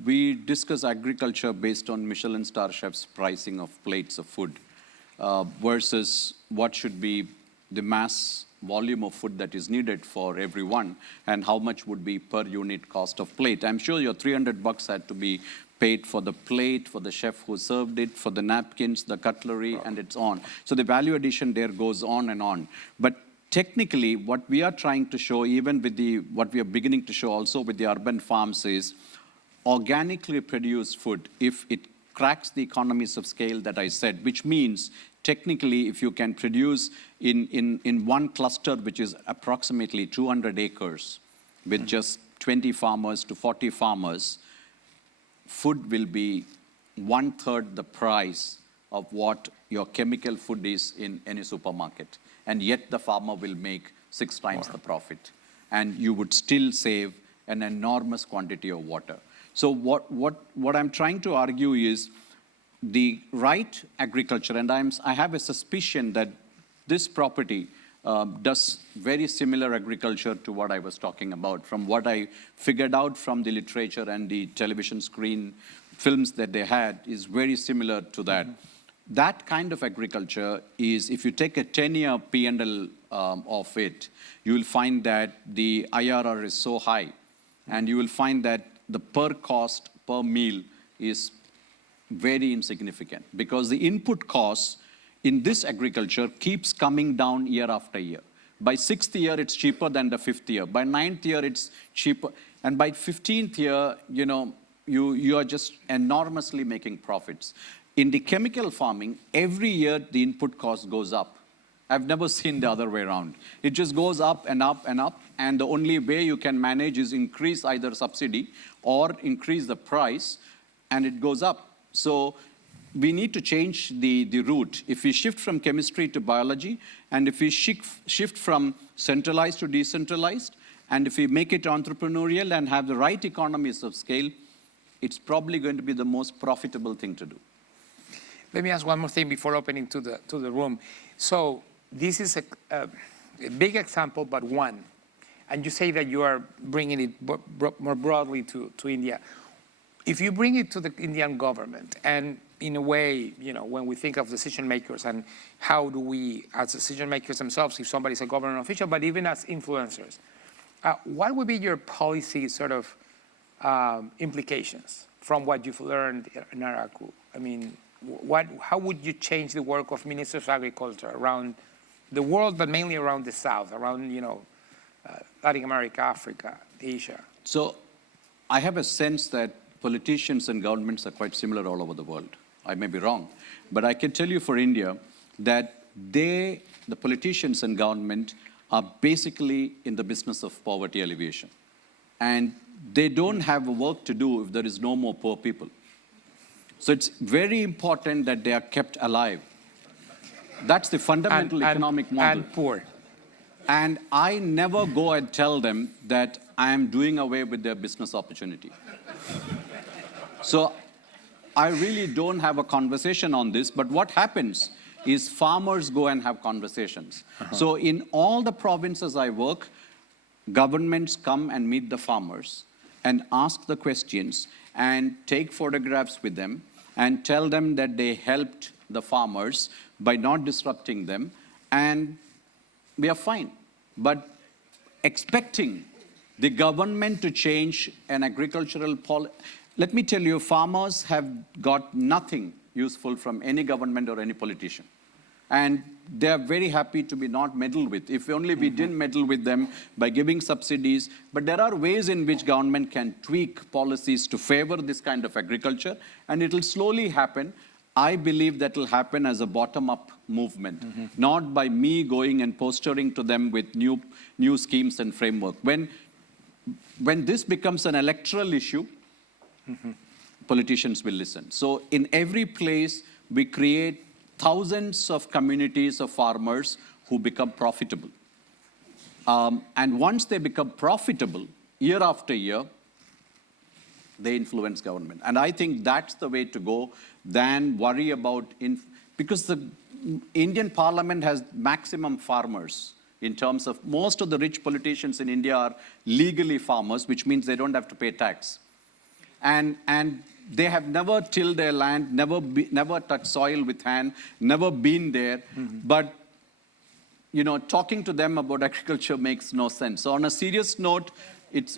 we discuss agriculture based on Michelin star chefs' pricing of plates of food versus what should be the mass volume of food that is needed for everyone, and how much would be per unit cost of plate. I'm sure your $300 had to be paid for the plate, for the chef who served it, for the napkins, the cutlery, and it's on. So the value addition there goes on and on. But technically, what we are trying to show, even with what we are beginning to show also with the urban farms, is organically produced food, if it cracks the economies of scale that I said, which means technically, if you can produce in one cluster, which is approximately 200 acres, with just 20 farmers to 40 farmers, food will be 1/3 the price of what your chemical food is in any supermarket. And yet the farmer will make 6 times the profit. And you would still save an enormous quantity of water. So what I'm trying to argue is, the right agriculture, and I have a suspicion that this property does very similar agriculture to what I was talking about, from what I figured out from the literature and the television screen films that they had, is very similar to that. That kind of agriculture is, if you take a 10-year P&L of it, you will find that the IRR is so high, and you will find that the per cost per meal is very insignificant, because the input costs in this agriculture keeps coming down year after year. By 6th year, it's cheaper than the 5th year. By 9th year, it's cheaper. And by 15th year, you are just enormously making profits. In the chemical farming, every year the input cost goes up. I've never seen the other way around. It just goes up and up and up. and the only way you can manage is increase either subsidy or increase the price, and it goes up. So we need to change the route. If we shift from chemistry to biology, and if we shift from centralized to decentralized, and if we make it entrepreneurial and have the right economies of scale, it's probably going to be the most profitable thing to do. Let me ask one more thing before opening to the room. So this is a big example, but one. And you say that you are bringing it more broadly to India. If you bring it to the Indian government, and in a way, you know, when we think of decision makers and how do we, as decision makers themselves, if somebody's a government official, but even as influencers, what would be your policy sort of implications from what you've learned in Araku? I mean, how would you change the work of ministers of agriculture around the world, but mainly around the South, around, you know, Latin America, Africa, Asia? So I have a sense that politicians and governments are quite similar all over the world. I may be wrong, but I can tell you for India that the politicians and government are basically in the business of poverty alleviation. And they don't have work to do if there is no more poor people. So it's very important that they are kept alive. That's the fundamental economic model. And poor. And I never go and tell them that I am doing away with their business opportunity. So I really don't have a conversation on this, but what happens is farmers go and have conversations. So in all the provinces I work, governments come and meet the farmers and ask the questions and take photographs with them and tell them that they helped the farmers by not disrupting them, and we are fine. But expecting the government to change an agricultural policy, let me tell you, farmers have got nothing useful from any government or any politician. And they are very happy to be not meddled with. If only we didn't meddle with them by giving subsidies. But there are ways in which government can tweak policies to favor this kind of agriculture, and it will slowly happen. I believe that will happen as a bottom-up movement, not by me going and posturing to them with new schemes and framework. When this becomes an electoral issue, politicians will listen. So in every place, we create thousands of communities of farmers who become profitable. And once they become profitable, year after year, they influence government. And I think that's the way to go than worry about, because the Indian parliament has maximum farmers in terms of most of the rich politicians in India are legally farmers, which means they don't have to pay tax. And they have never tilled their land, never touched soil with hand, never been there. But you know, talking to them about agriculture makes no sense. So on a serious note,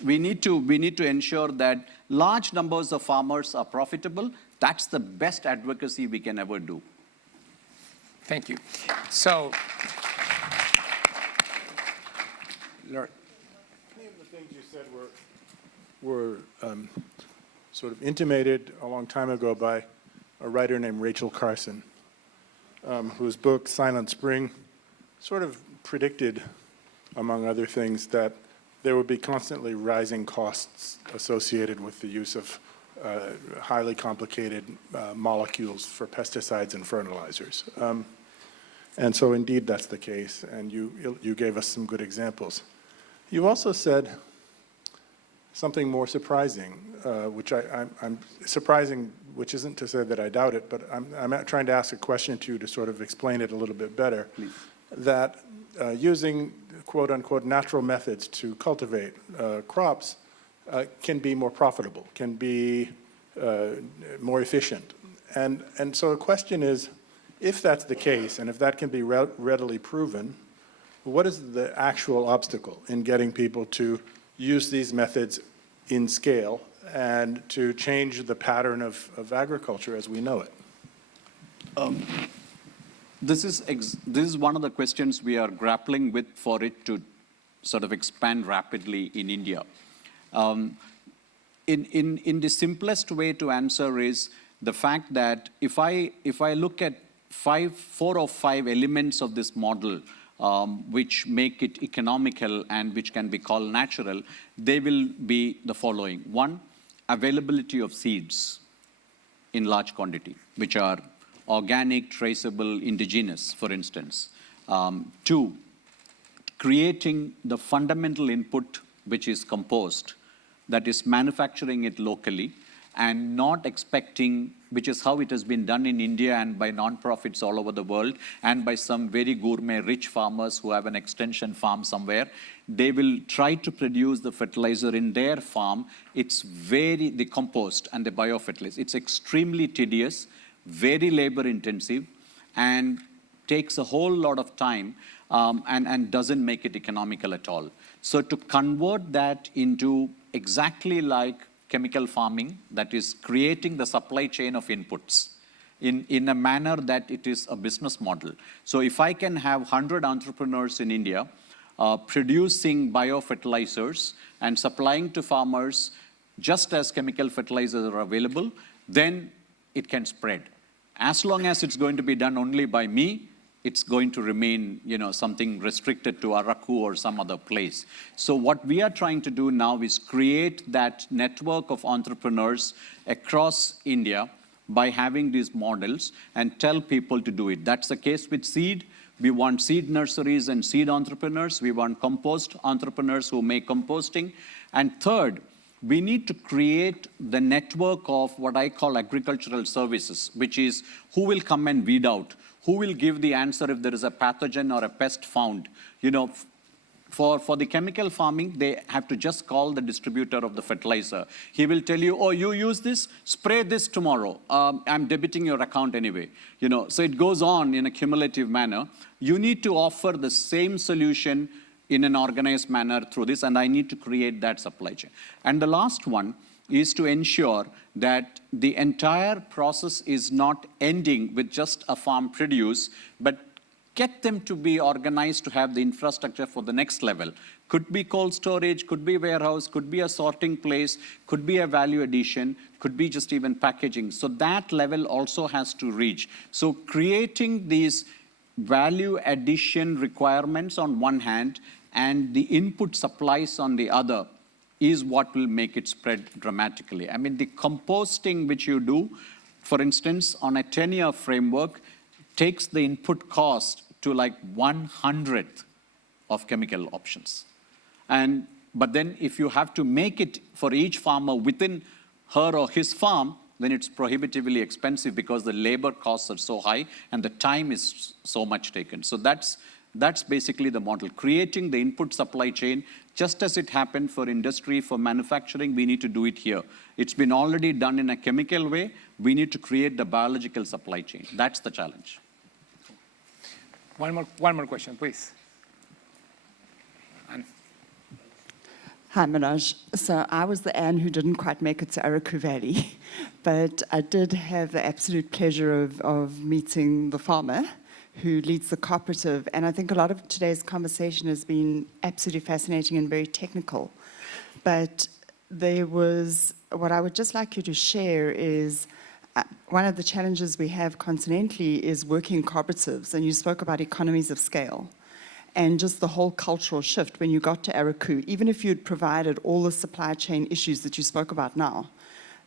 we need to ensure that large numbers of farmers are profitable. That's the best advocacy we can ever do. Thank you. So, Lord. Many of the things you said were sort of intimated a long time ago by a writer named Rachel Carson, whose book, Silent Spring, sort of predicted, among other things, that there would be constantly rising costs associated with the use of highly complicated molecules for pesticides and fertilizers. And so indeed that's the case, and you gave us some good examples. You also said something more surprising, which I'm surprising, which isn't to say that I doubt it, but I'm trying to ask a question to you to sort of explain it a little bit better. Please. That using quote unquote natural methods to cultivate crops can be more profitable, can be more efficient. And so the question is, if that's the case, and if that can be readily proven, what is the actual obstacle in getting people to use these methods in scale and to change the pattern of agriculture as we know it? This is one of the questions we are grappling with for it to sort of expand rapidly in India. In the simplest way to answer is the fact that if I look at 4 or 5 elements of this model, which make it economical and which can be called natural, they will be the following. One, availability of seeds in large quantity, which are organic, traceable, indigenous, for instance. Two, creating the fundamental input, which is compost, that is manufacturing it locally and not expecting, which is how it has been done in India and by non-profits all over the world and by some very gourmet rich farmers who have an extension farm somewhere. They will try to produce the fertilizer in their farm. It's the compost and the biofertilizer. It's extremely tedious, very labor intensive, and takes a whole lot of time and doesn't make it economical at all. So to convert that into exactly like chemical farming, that is creating the supply chain of inputs in a manner that it is a business model. So if I can have 100 entrepreneurs in India producing biofertilizers and supplying to farmers just as chemical fertilizers are available, then it can spread. As long as it's going to be done only by me, it's going to remain, something restricted to Araku or some other place. So what we are trying to do now is create that network of entrepreneurs across India by having these models and tell people to do it. That's the case with seed. We want seed nurseries and seed entrepreneurs. We want compost entrepreneurs who make composting. And third, we need to create the network of what I call agricultural services, which is who will come and weed out, who will give the answer if there is a pathogen or a pest found. For the chemical farming, they have to just call the distributor of the fertilizer. He will tell you, oh, you use this, spray this tomorrow. I'm debiting your account anyway. So it goes on in a cumulative manner. You need to offer the same solution in an organized manner through this, and I need to create that supply chain. And the last one is to ensure that the entire process is not ending with just a farm produce, but get them to be organized to have the infrastructure for the next level. Could be cold storage, could be warehouse, could be a sorting place, could be a value addition, could be just even packaging. So that level also has to reach. So creating these value addition requirements on one hand and the input supplies on the other is what will make it spread dramatically. I mean, the composting which you do, for instance, on a 10-year framework, takes the input cost to like 1/100th of chemical options. But then if you have to make it for each farmer within her or his farm, then it's prohibitively expensive because the labor costs are so high and the time is so much taken. So that's basically the model. Creating the input supply chain, just as it happened for industry, for manufacturing, we need to do it here. It's been already done in a chemical way. We need to create the biological supply chain. That's the challenge. One more question, please. Anne. Hi, Manoj. So I was the Anne who didn't quite make it to Araku Valley, but I did have the absolute pleasure of meeting the farmer who leads the cooperative. And I think a lot of today's conversation has been absolutely fascinating and very technical. But there was, what I would just like you to share is, one of the challenges we have continentally is working cooperatives. And you spoke about economies of scale and just the whole cultural shift when you got to Araku. Even if you'd provided all the supply chain issues that you spoke about now,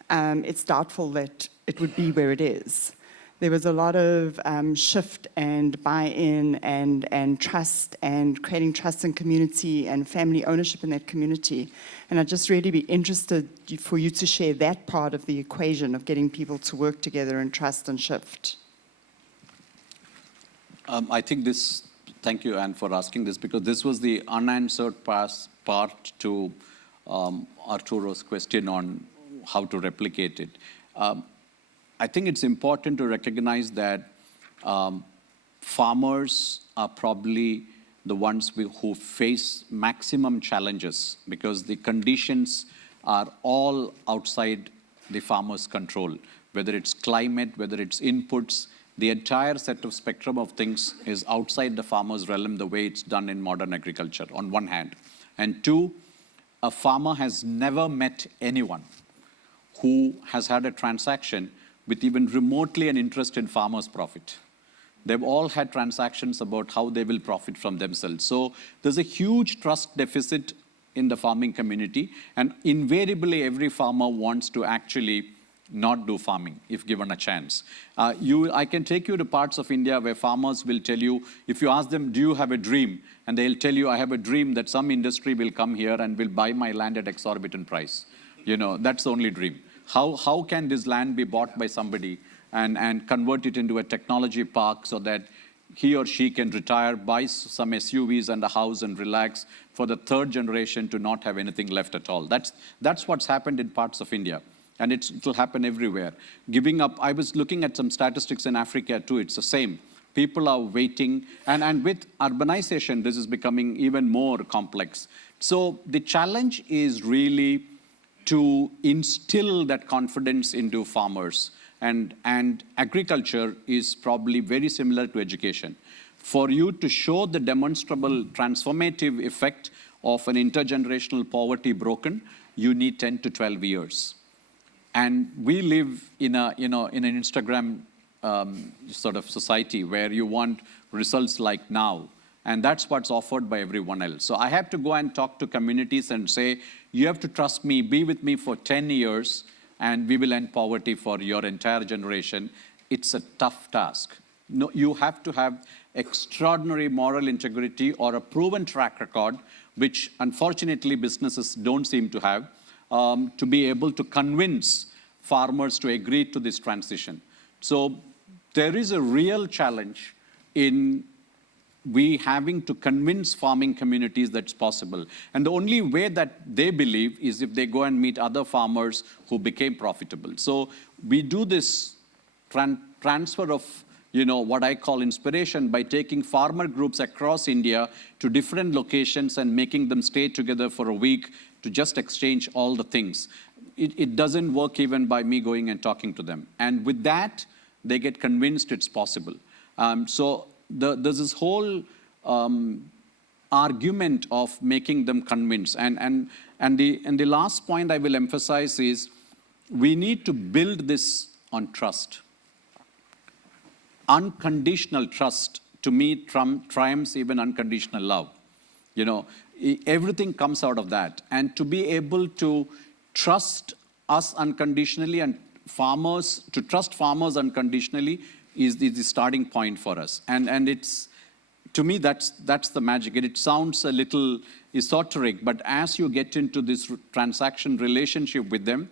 it's doubtful that it would be where it is. There was a lot of shift and buy-in and trust and creating trust in community and family ownership in that community. And I'd just really be interested for you to share that part of the equation of getting people to work together and trust and shift. I think thank you, Anne, for asking this, because this was the unanswered part to Arturo's question on how to replicate it. I think it's important to recognize that farmers are probably the ones who face maximum challenges because the conditions are all outside the farmer's control, whether it's climate, whether it's inputs. The entire set of spectrum of things is outside the farmer's realm the way it's done in modern agriculture, on one hand. And two, a farmer has never met anyone who has had a transaction with even remotely an interest in farmer's profit. They've all had transactions about how they will profit from themselves. So there's a huge trust deficit in the farming community, and invariably every farmer wants to actually not do farming if given a chance. I can take you to parts of India where farmers will tell you, if you ask them, do you have a dream? And they'll tell you, I have a dream that some industry will come here and will buy my land at exorbitant price. That's the only dream. How can this land be bought by somebody and convert it into a technology park so that he or she can retire, buy some SUVs and a house and relax for the third generation to not have anything left at all? That's what's happened in parts of India. And it'll happen everywhere. Giving up, I was looking at some statistics in Africa too, it's the same. People are waiting, and with urbanization, this is becoming even more complex. So the challenge is really to instill that confidence into farmers. And agriculture is probably very similar to education. For you to show the demonstrable transformative effect of an intergenerational poverty broken, you need 10 to 12 years. And we live in an Instagram sort of society where you want results like now. And that's what's offered by everyone else. So I have to go and talk to communities and say, you have to trust me, be with me for 10 years, and we will end poverty for your entire generation. It's a tough task. No, you have to have extraordinary moral integrity or a proven track record, which unfortunately businesses don't seem to have, to be able to convince farmers to agree to this transition. So there is a real challenge in we having to convince farming communities that's possible. And the only way that they believe is if they go and meet other farmers who became profitable. So we do this transfer of what I call inspiration by taking farmer groups across India to different locations and making them stay together for a week to just exchange all the things. It doesn't work even by me going and talking to them. And with that, they get convinced it's possible. So there's this whole argument of making them convinced. And the last point I will emphasize is we need to build this on trust. Unconditional trust, to me, triumphs even unconditional love. Everything comes out of that. And to be able to trust us unconditionally and to trust farmers unconditionally is the starting point for us. And it's, to me, that's the magic. It sounds a little esoteric, but as you get into this transaction relationship with them,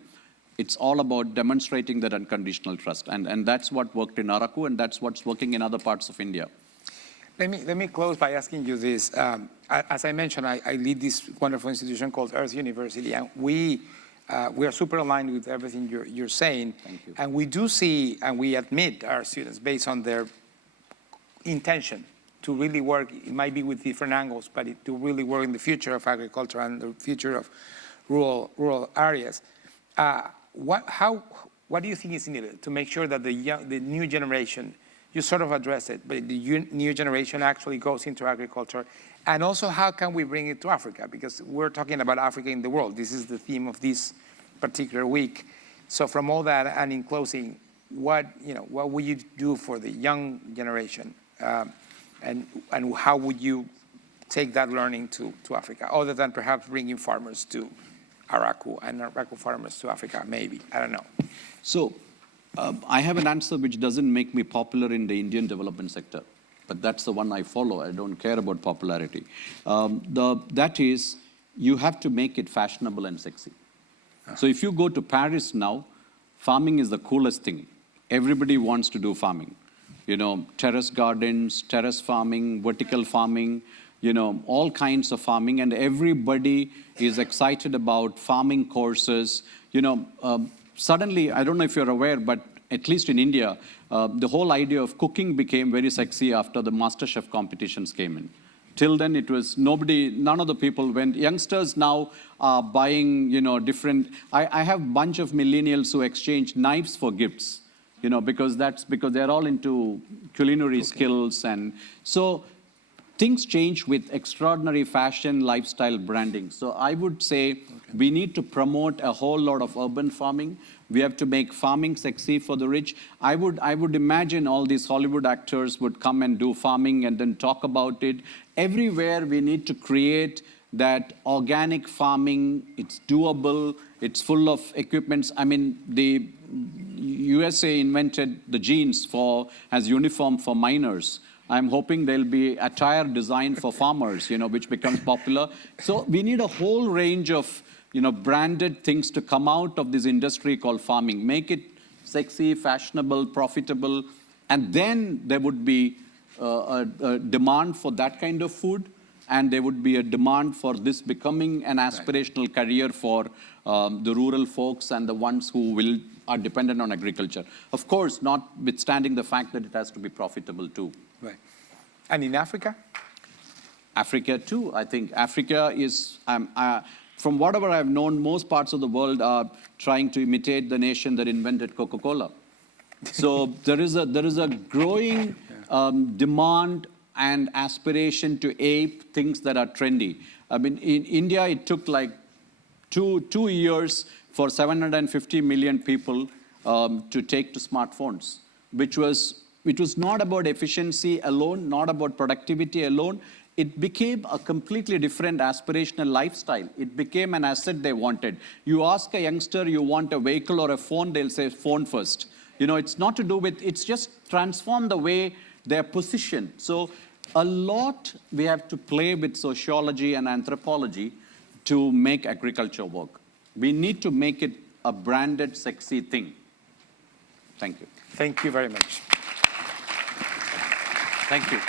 it's all about demonstrating that unconditional trust. And that's what worked in Araku, and that's what's working in other parts of India. Let me close by asking you this. As I mentioned, I lead this wonderful institution called Earth University, and we are super aligned with everything you're saying. Thank you. And we do see, and we admit our students based on their intention to really work. It might be with different angles, but to really work in the future of agriculture and the future of rural areas. What do you think is needed to make sure that the new generation, you sort of addressed it, but the new generation actually goes into agriculture? And also, how can we bring it to Africa? Because we're talking about Africa in the world. This is the theme of this particular week. So from all that, and in closing, what would you do for the young generation? And how would you take that learning to Africa, other than perhaps bringing farmers to Araku and Araku farmers to Africa, maybe? I don't know. So I have an answer which doesn't make me popular in the Indian development sector, but that's the one I follow. I don't care about popularity. That is, you have to make it fashionable and sexy. So if you go to Paris now, farming is the coolest thing. Everybody wants to do farming. Terrace gardens, terrace farming, vertical farming, all kinds of farming, and everybody is excited about farming courses. Suddenly, I don't know if you're aware, but at least in India, the whole idea of cooking became very sexy after the MasterChef competitions came in. Till then, it was none of the people went. Youngsters now are buying, different. I have a bunch of millennials who exchange knives for gifts, because they're all into culinary skills. And so things change with extraordinary fashion, lifestyle, branding. So I would say We need to promote a whole lot of urban farming. We have to make farming sexy for the rich. I would imagine all these Hollywood actors would come and do farming and then talk about it. Everywhere we need to create that organic farming. It's doable. It's full of equipments. I mean, the USA invented the jeans as uniform for miners. I'm hoping there'll be attire designed for farmers, which becomes popular. So we need a whole range of, branded things to come out of this industry called farming. Make it sexy, fashionable, profitable, and then there would be a demand for that kind of food, and there would be a demand for this becoming an aspirational career for the rural folks and the ones who are dependent on agriculture. Of course, notwithstanding the fact that it has to be profitable too. Right. And in Africa? Africa too. I think Africa is, from whatever I've known, most parts of the world are trying to imitate the nation that invented Coca-Cola. So there is a growing demand and aspiration to ape things that are trendy. I mean, in India, it took like two years for 750 million people to take to smartphones, which was not about efficiency alone, not about productivity alone. It became a completely different aspirational lifestyle. It became an asset they wanted. You ask a youngster, you want a vehicle or a phone, they'll say phone first. It's not to do with, it's just transformed the way they're positioned. So a lot we have to play with sociology and anthropology to make agriculture work. We need to make it a branded, sexy thing. Thank you. Thank you very much. Thank you.